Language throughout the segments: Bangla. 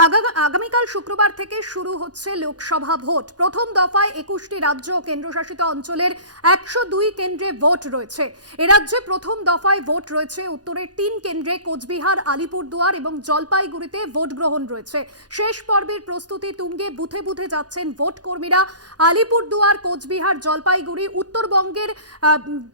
আগামীকাল শুক্রবার থেকে শুরু হচ্ছে লোকসভা ভোট। প্রথম দফায় 21টি রাজ্য ও কেন্দ্রশাসিত অঞ্চলের 102 কেন্দ্রে ভোট রয়েছে। এ রাজ্যে প্রথম দফায় ভোট রয়েছে উত্তরের 3 কেন্দ্রে কোচবিহার, আলিপুরদুয়ার এবং জলপাইগুড়িতে ভোট গ্রহণ রয়েছে। শেষ পর্বের প্রস্তুতি তুঙ্গে, বুথে বুথে যাচ্ছেন ভোট কর্মীরা। আলিপুরদুয়ার, কোচবিহার, জলপাইগুড়ি, উত্তরবঙ্গের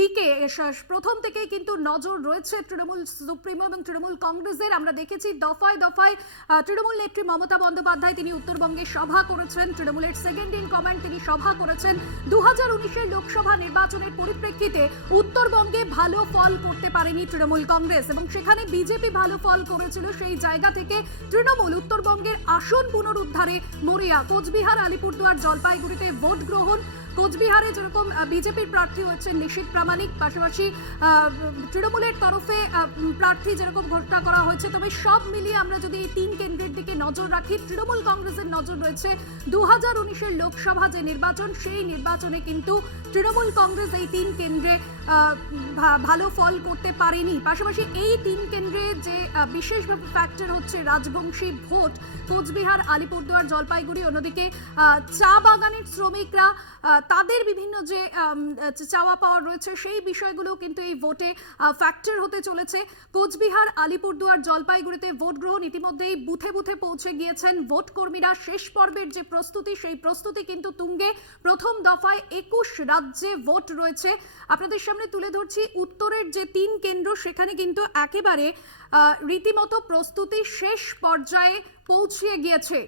দিকে প্রথম থেকেই কিন্তু নজর রয়েছে তৃণমূল সুপ্রিমো এবং তৃণমূল কংগ্রেসের। আমরা দেখেছি দফায় দফায় তৃণমূল নেত্রী মমতা বন্দ্যোপাধ্যায় তিনি উত্তরবঙ্গে সভা করেছেন, তৃণমূলের সেকেন্ড ইন কমান্ড তিনি সভা করেছেন। 2019-এর লোকসভা নির্বাচনের পরিপ্রেক্ষিতে উত্তরবঙ্গে ভালো ফল করতে পারেনি তৃণমূল কংগ্রেস এবং সেখানে বিজেপি ভালো ফল করেছিল। সেই জায়গা থেকে তৃণমূল উত্তরবঙ্গের আসন পুনরুদ্ধারে মরিয়া। কোচবিহার, আলিপুরদুয়ার, জলপাইগুড়িতে ভোট গ্রহণ। কোচবিহারে যেরকম বিজেপির প্রার্থী হচ্ছেন নিশীথ প্রামাণিক, পাশাপাশি তৃণমূলের তরফে প্রার্থী যেরকম ঘোষণা করা হয়েছে। তবে সব মিলিয়ে আমরা যদি এই 3 কেন্দ্রের দিকে নজর রাখি, তৃণমূল কংগ্রেসের নজর রয়েছে 2019-এর লোকসভা যে নির্বাচন, সেই নির্বাচনে কিন্তু তৃণমূল কংগ্রেস এই 3 কেন্দ্রে ভালো ফল করতে পারেনি। পাশাপাশি এই 3 কেন্দ্রে যে বিশেষভাবে ফ্যাক্টর হচ্ছে রাজবংশী ভোট। কোচবিহার, আলিপুরদুয়ার, জলপাইগুড়ি, অন্যদিকে চা বাগানের শ্রমিকরা তাদের বিভিন্ন যে চাওয়া পাওয়া রয়েছে সেই বিষয়গুলো কিন্তু এই ভোটে ফ্যাক্টর হতে চলেছে। কোচবিহার, আলিপুরদুয়ার, জলপাইগুড়িতে ভোট গ্রহণ ইতিমধ্যেই বুথে বুথে পৌঁছে গিয়েছেন ভোট কর্মীরা। শেষ পর্বের যে প্রস্তুতি, সেই প্রস্তুতি কিন্তু তুঙ্গে। প্রথম দফায় 21 রাজ্যে ভোট রয়েছে। আপনাদের সামনে তুলে ধরছি উত্তরের যে 3 কেন্দ্র, সেখানে কিন্তু একেবারে রীতিমতো প্রস্তুতি শেষ পর্যায়ে পৌঁছে গিয়েছে।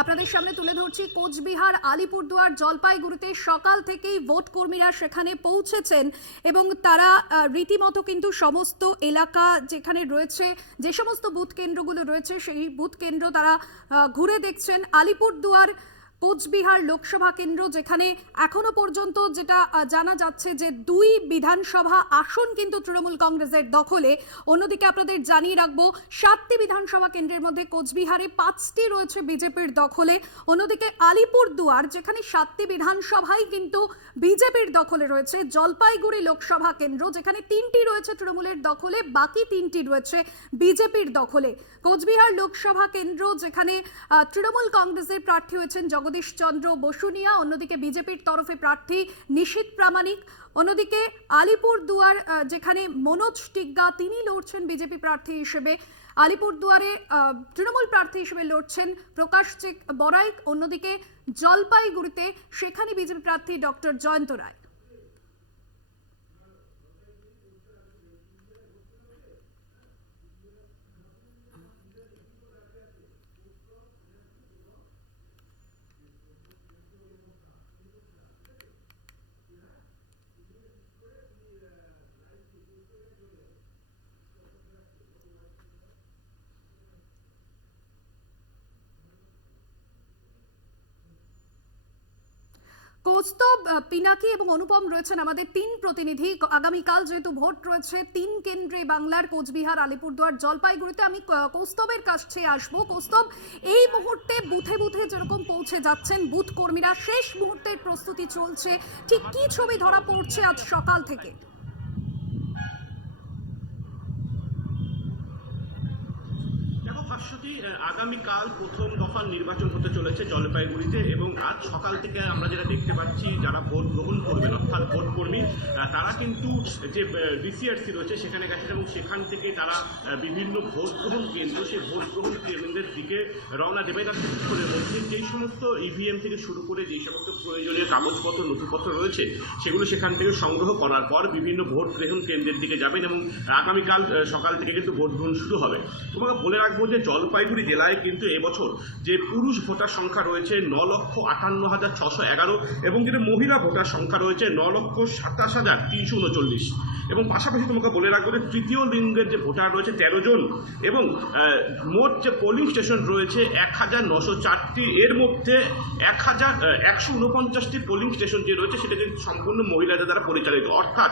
আপনাদের সামনে তুলে ধরছি কোচবিহার, আলিপুরদুয়ার, জলপাইগুড়িতে সকাল থেকেই ভোট কর্মীরা সেখানে পৌঁছেছেন এবং তারা রীতিমতো কিন্তু সমস্ত এলাকা যেখানে রয়েছে, যে সমস্ত বুথ কেন্দ্রগুলো রয়েছে সেই বুথ কেন্দ্র তারা ঘুরে দেখছেন। আলিপুরদুয়ার, কোচবিহার লোকসভা কেন্দ্র, যেখানে এখনো পর্যন্ত যেটা জানা যাচ্ছে যে 2 বিধানসভা আসন কিন্তু তৃণমূল কংগ্রেসের দখলে। অন্যদিকে আপনাদের জানিয়ে রাখবো 7টি বিধানসভা কেন্দ্রের মধ্যে কোচবিহারে 5টি রয়েছে বিজেপির দখলে। অন্যদিকে আলিপুরদুয়ার, যেখানে 7টি বিধানসভাই কিন্তু বিজেপির দখলে রয়েছে। জলপাইগুড়ি লোকসভা কেন্দ্র, যেখানে 3টি রয়েছে তৃণমূলের দখলে, বাকি 3টি রয়েছে বিজেপির দখলে। কোচবিহার লোকসভা কেন্দ্র, যেখানে তৃণমূল কংগ্রেসের প্রার্থী হয়েছেন জগদীশ চন্দ্র বসুনিয়া, অন্যদিকে বিজেপির তরফে প্রার্থী নিশীথ প্রামাণিক। অন্যদিকে আলিপুরদুয়ার, যেখানে মনোজ টিগ্গা তিনি লড়ছেন বিজেপি প্রার্থী হিসেবে। আলিপুরদুয়ারে তৃণমূল প্রার্থী হিসেবে লড়ছেন প্রকাশ বড়াইক। অন্যদিকে জলপাইগুড়িতে সেখানে বিজেপি প্রার্থী ডক্টর জয়ন্ত রায়। কৌস্তব, পিনাকি এবং অনুপম রয়েছেন আমাদের 3 প্রতিনিধি। আগামীকাল যেহেতু ভোট রয়েছে 3 কেন্দ্রে বাংলার, কোচবিহার, আলিপুরদুয়ার, জলপাইগুড়িতে, আমি কৌস্তবের কাছে আসবো। কৌস্তব, এই মুহূর্তে বুথে বুথে যেরকম পৌঁছে যাচ্ছেন বুথ কর্মীরা, শেষ মুহূর্তের প্রস্তুতি চলছে, ঠিক কি ছবি ধরা পড়ছে আজ সকাল থেকে? আগামীকাল প্রথম দফার নির্বাচন হতে চলেছে জলপাইগুড়িতে এবং আজ সকাল থেকে আমরা যেটা দেখতে পাচ্ছি, যারা ভোট গ্রহণ করবেন অর্থাৎ ভোট কর্মী, তারা কিন্তু যে ডিসিআরসি রয়েছে সেখানে গেছেন এবং সেখান থেকে তারা বিভিন্ন ভোট গ্রহণ কেন্দ্র, সেই ভোট গ্রহণ কেন্দ্রের দিকে রওনা দেবেন। আর কিছুক্ষণের মধ্যে যেই সমস্ত ইভিএম থেকে শুরু করে যেই সমস্ত প্রয়োজনীয় কাগজপত্র, নথিপত্র রয়েছে সেগুলো সেখান থেকে সংগ্রহ করার পর বিভিন্ন ভোট গ্রহণ কেন্দ্রের দিকে যাবেন এবং আগামীকাল সকাল থেকে কিন্তু ভোট গ্রহণ শুরু হবে। তোমাকে বলে রাখবো যে জলপাইগুড়ি জেলায় কিন্তু এবছর যে পুরুষ ভোটার সংখ্যা রয়েছে 9,58,611 এবং যেটা মহিলা ভোটার সংখ্যা রয়েছে 9,27,339 এবং পাশাপাশি তোমাকে বলে রাখবো যে তৃতীয় লিঙ্গের যে ভোটার রয়েছে 13 জন এবং মোট যে পোলিং স্টেশন রয়েছে 1,904টি, এর মধ্যে 1,149টি পোলিং স্টেশন যে রয়েছে সেটা কিন্তু সম্পূর্ণ মহিলাদের দ্বারা পরিচালিত, অর্থাৎ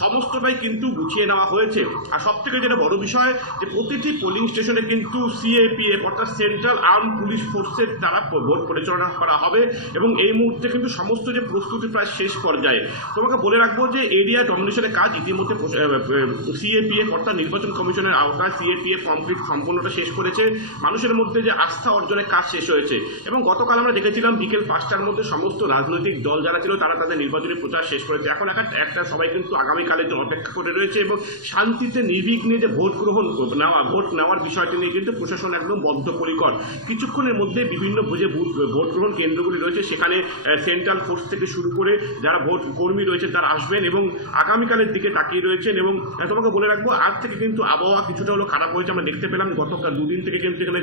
সমস্তটাই কিন্তু গুছিয়ে নেওয়া হয়েছে। আর সব থেকে যেটা বড় বিষয় যে প্রতিটি পোলিং স্টেশনে কিন্তু সিএপিএফ অর্থাৎ সেন্ট্রাল আর্ম পুলিশ ফোর্সের দ্বারা ভোট পরিচালনা করা হবে এবং এই মুহূর্তে কিন্তু সমস্ত যে প্রস্তুতি প্রায় শেষ পর্যায়ে। তোমাকে বলে রাখবো যে এরিয়া ডমিনেশনের কাজ ইতিমধ্যে সিএপিএফ অর্থাৎ নির্বাচন কমিশনের আওতায় সিএপিএফ সম্পূর্ণটা শেষ করেছে। মানুষের মধ্যে যে আস্থা অর্জনের কাজ শেষ হয়েছে এবং গতকাল আমরা দেখেছিলাম বিকেল 5টার মধ্যে সমস্ত রাজনৈতিক দল যারা ছিল তারা তাদের নির্বাচনী প্রচার শেষ করেছে। এখন একটা সবাই কিন্তু আগামীকালের জন্য অপেক্ষা করে রয়েছে এবং শান্তিতে নির্বিঘ্নে যে ভোট নেওয়ার বিষয়টি নিয়ে কিন্তু প্রশাসন একদম বদ্ধপরিকর। কিছুক্ষণের মধ্যে বিভিন্ন যে ভোট গ্রহণ কেন্দ্রগুলি রয়েছে সেখানে সেন্ট্রাল ফোর্স থেকে শুরু করে যারা ভোট কর্মী রয়েছে তারা আসবেন এবং আগামীকালের দিকে তাকিয়ে রয়েছেন। এবং তোমাকে বলে রাখবো আজ থেকে কিন্তু আবহাওয়া কিছুটা হলো খারাপ হয়েছে। আমরা দেখতে পেলাম গতকাল দুদিন থেকে কিন্তু এখানে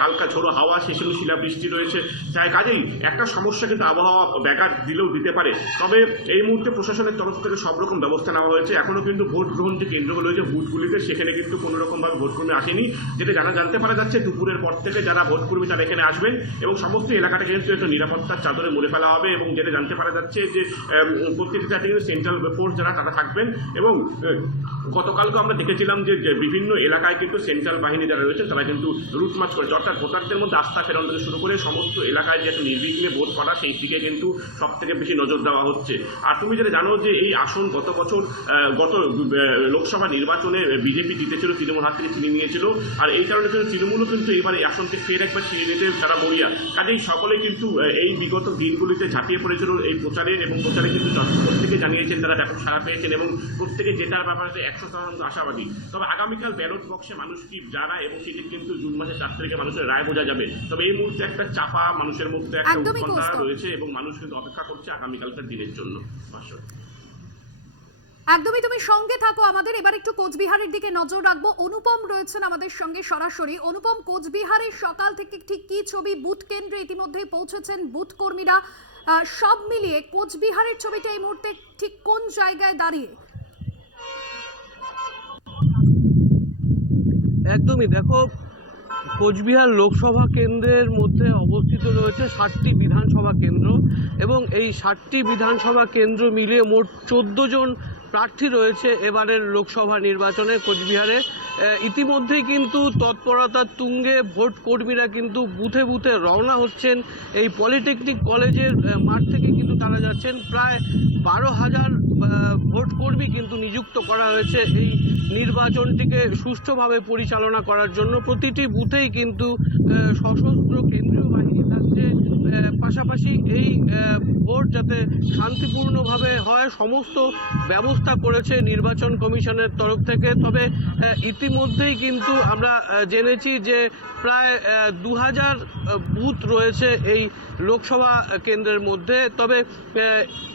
হালকা ঝোড়ো হাওয়া, সেখানে শিলাবৃষ্টি রয়েছে। তাই কাজেই একটা সমস্যা কিন্তু আবহাওয়া ব্যাঘাত দিলেও দিতে পারে। তবে এই মুহূর্তে প্রশাসনের তরফ থেকে সব রকম ব্যবস্থা নেওয়া হয়েছে। এখনও কিন্তু ভোট গ্রহণ যে কেন্দ্রগুলো রয়েছে বুথগুলিতে সেখানে কিন্তু কোনো রকমভাবে ভোটকর্মী আসেনি, যেটা জানতে পারা যাচ্ছে দুপুরের পর থেকে যারা ভোটকর্মী তারা এখানে আসবেন এবং সমস্ত এলাকাটাকে কিন্তু একটু নিরাপত্তার চাদরে মুড়ে ফেলা হবে। এবং যেটা জানতে পারা যাচ্ছে যে প্রত্যেকটি জায়গায় কিন্তু সেন্ট্রাল ফোর্স যারা তারা থাকবেন। এবং গতকালকে আমরা দেখেছিলাম যে বিভিন্ন এলাকায় কিন্তু সেন্ট্রাল বাহিনী যারা রয়েছেন তারা কিন্তু রুট মার্চ করেছে, অর্থাৎ ভোটারদের মধ্যে আস্থা ফেরানো থেকে শুরু করে সমস্ত এলাকায় যে একটা নির্বিঘ্নে ভোট করা সেই দিকে কিন্তু সব থেকে বেশি নজর দেওয়া হচ্ছে। আর তুমি যেটা জানো যে এই আসন গত বছর গত লোকসভা নির্বাচনে বিজেপি জিতেছিল, তৃণমূল হাত থেকে ছিনিয়ে নিয়েছিল। আর এই কারণে কিন্তু তৃণমূলও কিন্তু এবার এই আসনকে ফের একবার ছিনিয়ে নিতে তারা মরিয়া। কাজেই সকলে কিন্তু এই বিগত দিনগুলিতে ঝাঁপিয়ে পড়েছিল এই প্রচারে এবং প্রচারে কিন্তু প্রত্যেকে জানিয়েছেন তারা ব্যাপক সাড়া পেয়েছেন এবং প্রত্যেকে জেতার ব্যাপারে 100% আশাবাদী। তবে আগামীকাল ব্যালট বক্সে মানুষ কি যারা এবং সেটি কিন্তু জুন মাসের 4 তারিখে মানুষের রায় বোঝা যাবে। তবে এই মুহূর্তে একটা চাপা মানুষের মধ্যে একটা উৎকণ্ঠা রয়েছে এবং মানুষ কিন্তু অপেক্ষা করছে আগামীকালকার দিনের জন্য। একদমই, তুমি সঙ্গে থাকো আমাদের। এবার একটু কোচবিহারের দিকে নজর রাখবো। অনুপম রয়েছেন আমাদের সঙ্গে সরাসরি। অনুপম, কোচবিহারের সকাল থেকে ঠিক কি ছবি? বুথ কেন্দ্রে ইতিমধ্যে পৌঁছেছেন বুথ কর্মীরা, সব মিলিয়ে কোচবিহারের ছবিটা এই মুহূর্তে ঠিক কোন জায়গায় দাঁড়িয়ে? একদমই, দেখো কোচবিহার লোকসভা কেন্দ্রের মধ্যে অবস্থিত রয়েছে 7টি বিধানসভা কেন্দ্র এবং এই 7টি বিধানসভা কেন্দ্র মিলিয়ে মোট 14 জন প্রার্থী রয়েছে এবারের লোকসভা নির্বাচনে কোচবিহারে। ইতিমধ্যেই কিন্তু তৎপরতার তুঙ্গে ভোট কর্মীরা কিন্তু বুথে বুথে রওনা হচ্ছেন। এই পলিটেকনিক কলেজের মাঠ থেকে কিন্তু তারা যাচ্ছেন। প্রায় 12,000 ভোট কর্মী কিন্তু নিযুক্ত করা হয়েছে এই নির্বাচনটিকে সুষ্ঠুভাবে পরিচালনা করার জন্য। প্রতিটি বুথেই কিন্তু সশস্ত্র কেন্দ্রীয় বাহিনী থাকছে। পাশাপাশি এই ভোট যাতে শান্তিপূর্ণভাবে হয় সমস্ত ব্যবস্থা করেছে নির্বাচন কমিশনের তরফ থেকে। তবে ইতিমধ্যেই কিন্তু আমরা জেনেছি যে প্রায় 2000 বুথ রয়েছে এই লোকসভা কেন্দ্রের মধ্যে। তবে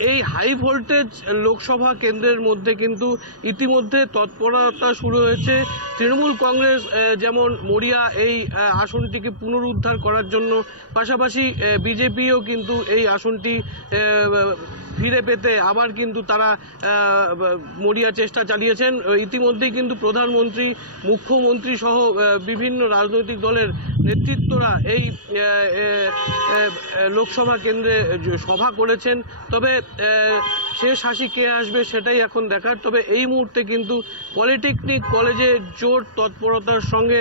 এই হাই ভোল্টেজ লোকসভা কেন্দ্রের মধ্যে কিন্তু ইতিমধ্যে তৎপরতা শুরু হয়েছে। তৃণমূল কংগ্রেস যেমন মরিয়া এই আসনটিকে পুনরুদ্ধার করার জন্য, পাশাপাশি বিজেপিও কিন্তু এই আসনটি ফিরে পেতে আবার কিন্তু তারা মরিয়া চেষ্টা চালিয়েছেন। ইতিমধ্যেই কিন্তু প্রধানমন্ত্রী, মুখ্যমন্ত্রী সহ বিভিন্ন রাজনৈতিক দলের নেতৃত্বরা এই লোকসভা কেন্দ্রে সভা করেছেন। তবে শেষ হাসি কে আসবে সেটাই এখন দেখার। তবে এই মুহূর্তে কিন্তু পলিটেকনিক কলেজে জোর তৎপরতার সঙ্গে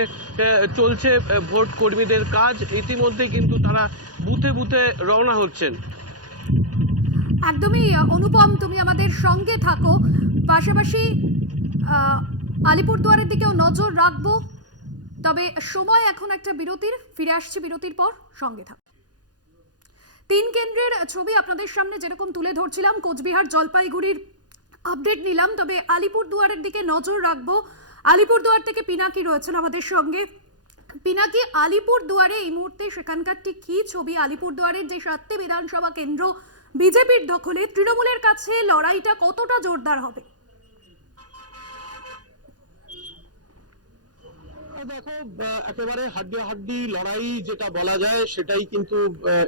চলছে ভোট কর্মীদের কাজ। ইতিমধ্যে কিন্তু তারা বুথে বুথে রওনা হচ্ছেন। একদমই অনুপম, তুমি আমাদের সঙ্গে থাকো। পাশাপাশি আলিপুরদুয়ারের দিকেও নজর রাখবো। তবে সময় এখন একটা বিরতির, ফিরে আসছি বিরতির পর, সঙ্গে থাকো। 3 কেন্দ্রের ছবি আপনাদের সামনে যেরকম তুলে ধরছিলাম, কোচবিহার জলপাইগুড়ির আপডেট নিলাম। তবে আলিপুরদুয়ারের দিকে নজর রাখবো। আলিপুরদুয়ার থেকে পিনাকি রয়েছেন আমাদের সঙ্গে। পিনাকি, আলিপুরদুয়ারে এই মুহূর্তে সেখানকার ঠিক কি ছবি? আলিপুরদুয়ারের যে 7টি বিধানসভা কেন্দ্র বিজেপির দখলে, তৃণমূলের কাছে লড়াইটা কতটা জোরদার হবে? দেখো, একেবারে হাড্ডাহাড্ডি লড়াই যেটা বলা যায় সেটাই কিন্তু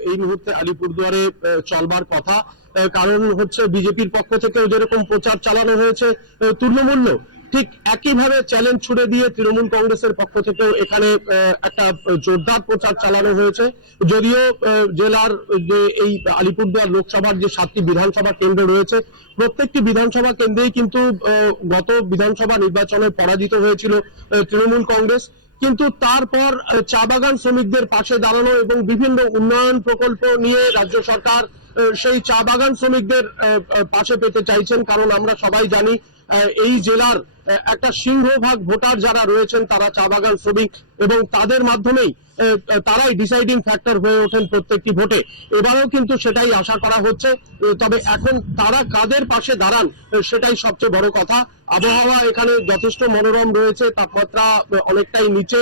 এই মুহূর্তে আলিপুরদুয়ারে চলবার কথা। কারণ হচ্ছে বিজেপির পক্ষ থেকেও যেরকম প্রচার চালানো হয়েছে তুল্যমূল্য, ঠিক একইভাবে চ্যালেঞ্জ ছুড়ে দিয়ে তৃণমূল কংগ্রেসের পক্ষ থেকেও এখানে একটা জোরদার প্রচার চালানো হয়েছে। যদিও জেলার যে এই আলিপুরদুয়ার লোকসভার যে 7টি বিধানসভা কেন্দ্র রয়েছে, প্রত্যেকটি বিধানসভা কেন্দ্রেই কিন্তু গত বিধানসভা নির্বাচনে পরাজিত হয়েছিল তৃণমূল কংগ্রেস। কিন্তু তারপর চা বাগান শ্রমিকদের পাশে দাঁড়ানো এবং বিভিন্ন উন্নয়ন প্রকল্প নিয়ে রাজ্য সরকার সেই চা বাগান শ্রমিকদের পাশে পেতে চাইছেন। কারণ আমরা সবাই জানি এই জেলার একটা সিংহভাগ ভোটার যারা রয়েছেন তারা চা বাগান শ্রমিক এবং তাদের মাধ্যমেই তারাই ডিসাইডিং ফ্যাক্টর হয়ে ওঠেন প্রত্যেকটি ভোটে। এবারেও কিন্তু সেটাই আশা করা হচ্ছে। তবে এখন তারা কাদের পাশে দাঁড়ান সেটাই সবচেয়ে বড় কথা। আবহাওয়া এখানে যথেষ্ট মনোরম রয়েছে, তাপমাত্রা অনেকটাই নিচে,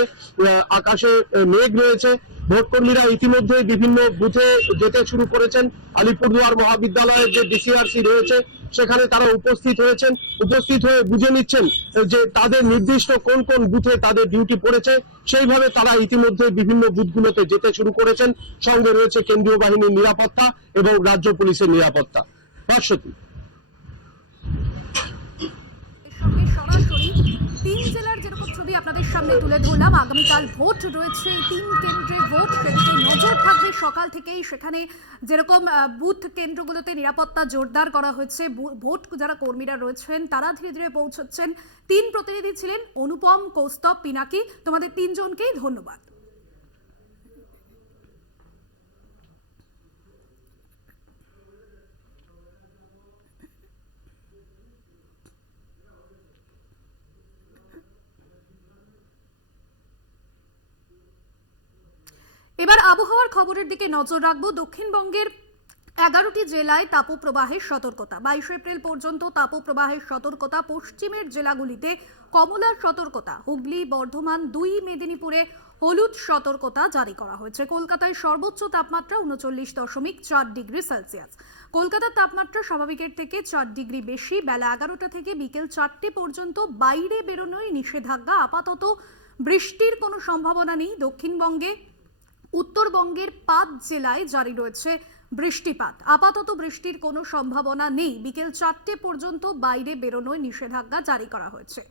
আকাশে মেঘ রয়েছে। ভোটকর্মীরা ইতিমধ্যে বিভিন্ন বুথে যেতে শুরু করেছেন। আলিপুরদুয়ার মহাবিদ্যালয়ের যে ডিসিআরসি রয়েছে সেখানে তারা উপস্থিত হয়ে বুঝে নিচ্ছেন যে তাদের নির্দিষ্ট কোন কোন বুথে তাদের ডিউটি পড়েছে। সেইভাবে তারা ইতিমধ্যে বিভিন্ন বুথগুলোতে যেতে শুরু করেছেন। সঙ্গে রয়েছে কেন্দ্রীয় বাহিনীর নিরাপত্তা এবং রাজ্য পুলিশের নিরাপত্তা। ভাস্বতী। সঙ্গে সরাসরি 3 জেলার যেরকম ছবি আপনাদের সামনে তুলে ধরলাম, আগামীকাল ভোট রয়েছে, 3 কেন্দ্রে ভোট, সেদিকে নজর থাকবে সকাল থেকেই। সেখানে যেরকম বুথ কেন্দ্রগুলোতে নিরাপত্তা জোরদার করা হয়েছে, ভোট যারা কর্মীরা রয়েছেন তারা ধীরে ধীরে পৌঁছচ্ছেন। 3 প্রতিনিধি ছিলেন অনুপম, কৌস্তব, পিনাকি, তোমাদের 3 জনকেই ধন্যবাদ। এবার আবহাওয়ার খবরের দিকে নজর রাখবো। দক্ষিণবঙ্গের 11টি জেলায় তাপপ্রবাহের সতর্কতা। 22 এপ্রিল পর্যন্ত তাপপ্রবাহের সতর্কতা। পশ্চিমের জেলাগুলিতে কমলা সতর্কতা, হুগলি, বর্ধমান, 2 মেদিনীপুরে হলুদ সতর্কতা জারি করা হয়েছে। কলকাতায় সর্বোচ্চ তাপমাত্রা 39.4 ডিগ্রি সেলসিয়াস। কলকাতার তাপমাত্রা স্বাভাবিকের থেকে 4 ডিগ্রি বেশি। বেলা 11টা থেকে বিকেল 4টে পর্যন্ত বাইরে বেরোনোই নিষেধাজ্ঞা। আপাতত বৃষ্টির কোনো সম্ভাবনা নেই। দক্ষিণবঙ্গে উত্তরবঙ্গের 5 জেলায় জারি রয়েছে বৃষ্টিপাত। আপাতত বৃষ্টির কোনো সম্ভাবনা নেই। বিকেল 4টে পর্যন্ত বাইরে বেরোনোয় নিষেধাজ্ঞা জারি করা হয়েছে।